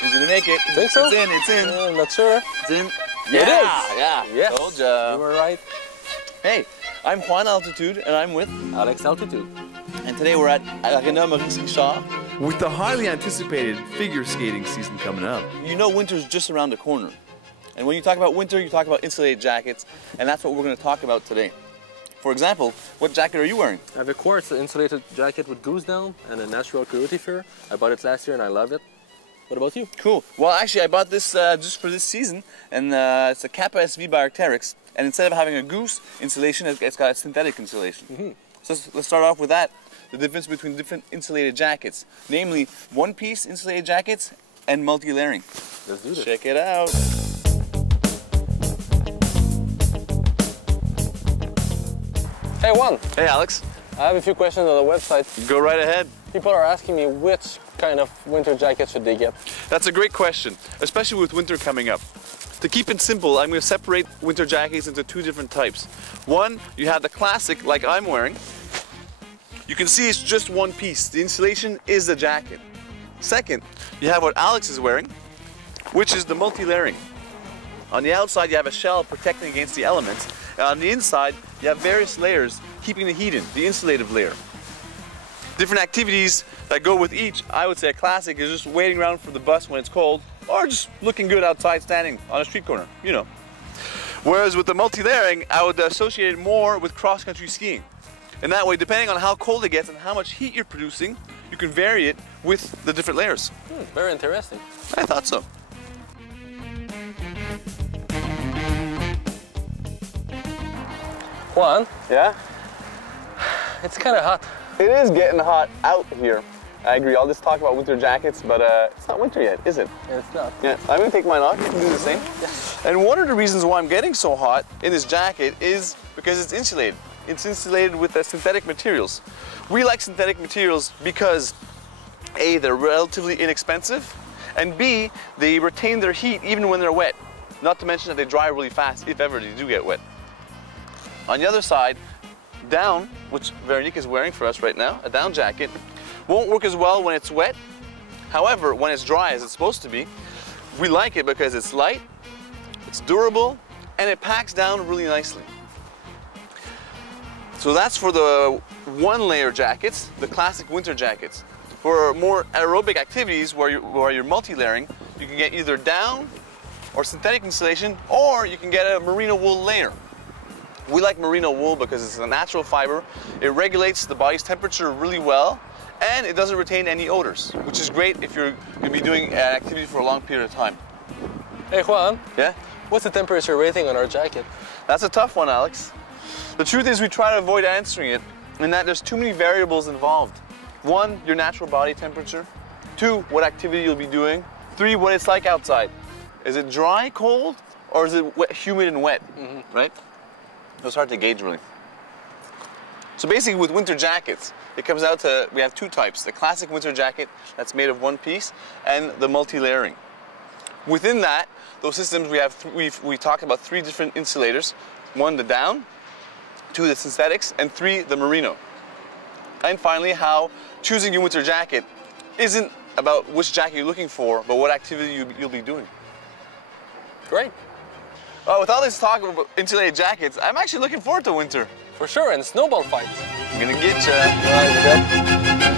He's gonna make it. Think so? It's in, it's in. I'm not sure. It's in. Yeah, It is. yeah. Yes. Told ya. You were right. Hey, I'm Juan Altitude, and I'm with Alex Altitude. And today we're at Arena Maurice-Richard. With the highly anticipated figure skating season coming up. You know winter's just around the corner. And when you talk about winter, you talk about insulated jackets, and that's what we're going to talk about today. For example, what jacket are you wearing? I have a quartz insulated jacket with goose down and a natural coyote fur. I bought it last year and I love it. What about you? Cool. Well, actually, I bought this just for this season, and it's a Kappa SV by Arc'teryx. And instead of having a goose insulation, it's got a synthetic insulation. So let's start off with that. The difference between different insulated jackets, namely one-piece insulated jackets and multi-layering. Let's do this. Check it out. Hey Juan. Hey Alex. I have a few questions on the website. Go right ahead. People are asking me which kind of winter jacket should they get. That's a great question, especially with winter coming up. To keep it simple, I'm going to separate winter jackets into two different types. One, you have the classic, like I'm wearing. You can see it's just one piece. The insulation is the jacket. Second, you have what Alex is wearing, which is the multi-layering. On the outside, you have a shell protecting against the elements. And on the inside, you have various layers keeping the heat in, the insulative layer. Different activities that go with each. I would say a classic is just waiting around for the bus when it's cold, or just looking good outside standing on a street corner, you know. Whereas with the multi-layering, I would associate it more with cross-country skiing. And that way, depending on how cold it gets and how much heat you're producing, you can vary it with the different layers. Very interesting. I thought so. Juan, Yeah? it's kind of hot. It is getting hot out here. I agree, all this talk about winter jackets, but it's not winter yet, is it? It's not. Yeah, I'm gonna take mine off, you can do the same. Yes. And one of the reasons why I'm getting so hot in this jacket is because it's insulated. It's insulated with synthetic materials. We like synthetic materials because A, they're relatively inexpensive, and B, they retain their heat even when they're wet. Not to mention that they dry really fast if ever they do get wet. On the other side, down, which Veronique is wearing for us right now, a down jacket, won't work as well when it's wet. However, when it's dry as it's supposed to be, we like it because it's light, it's durable, and it packs down really nicely. So that's for the one-layer jackets, the classic winter jackets. For more aerobic activities where you're multi-layering, you can get either down or synthetic insulation, or you can get a merino wool layer. We like merino wool because it's a natural fiber. It regulates the body's temperature really well, and it doesn't retain any odors, which is great if you're going to be doing an activity for a long period of time. Hey Juan. Yeah? What's the temperature rating on our jacket? That's a tough one, Alex. The truth is we try to avoid answering it, in that there's too many variables involved. One, your natural body temperature. Two, what activity you'll be doing. Three, what it's like outside. Is it dry, cold, or is it wet, humid and wet, right? It's hard to gauge, really. So basically with winter jackets, it comes out to, we have two types. The classic winter jacket that's made of one piece, and the multi-layering. Within that, those systems, we talked about three different insulators. One, the down, two, the synthetics, and three, the merino. And finally, how choosing your winter jacket isn't about which jacket you're looking for, but what activity you'll be doing. Great. With all this talk about insulated jackets, I'm actually looking forward to winter. For sure, and snowball fights. I'm gonna get ya. All right,